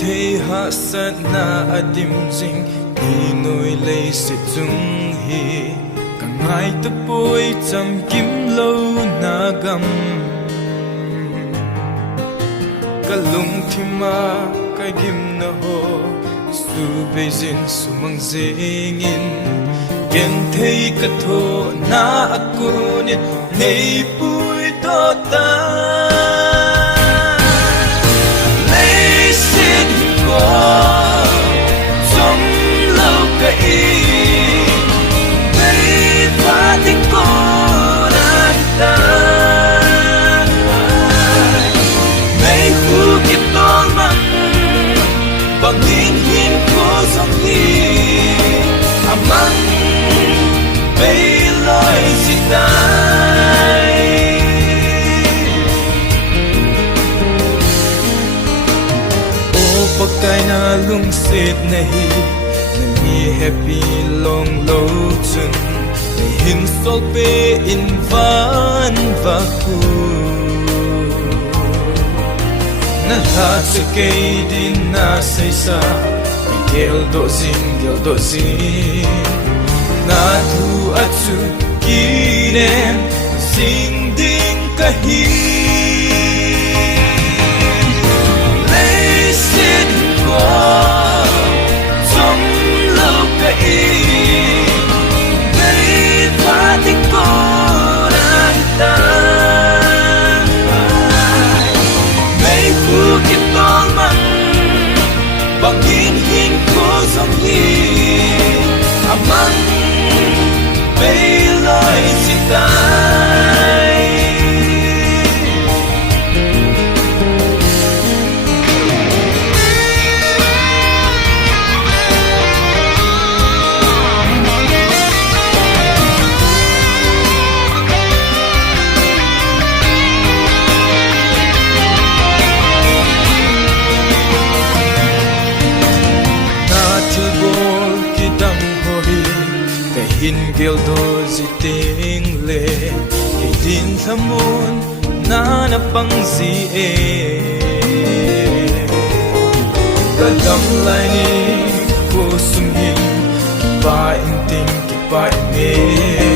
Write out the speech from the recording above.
thei ha sat na adim jing hi noi lei se chung hi ka ngai ta poi cham kim lo na gam ka lung thima ka gim na ho su bezin sumang zingin ken thei ka tho na akunin nei pui to ta Bangin hin ko sang hi amang bay loi si tai o pakai na lung sit nahi nani happy long low chun hin sol pe in van va ku na ha se ke din na sei sa gel do zin na tu achu kinem sing ding ka hi lei sit ko som lo ka i nei pa ti ko na ta Bangin hin ko sang hi amang bay loi si tai hin gel do ziting le din thamun na na pang zi e kadam lai ni ko sum hin ba in ting ki pa me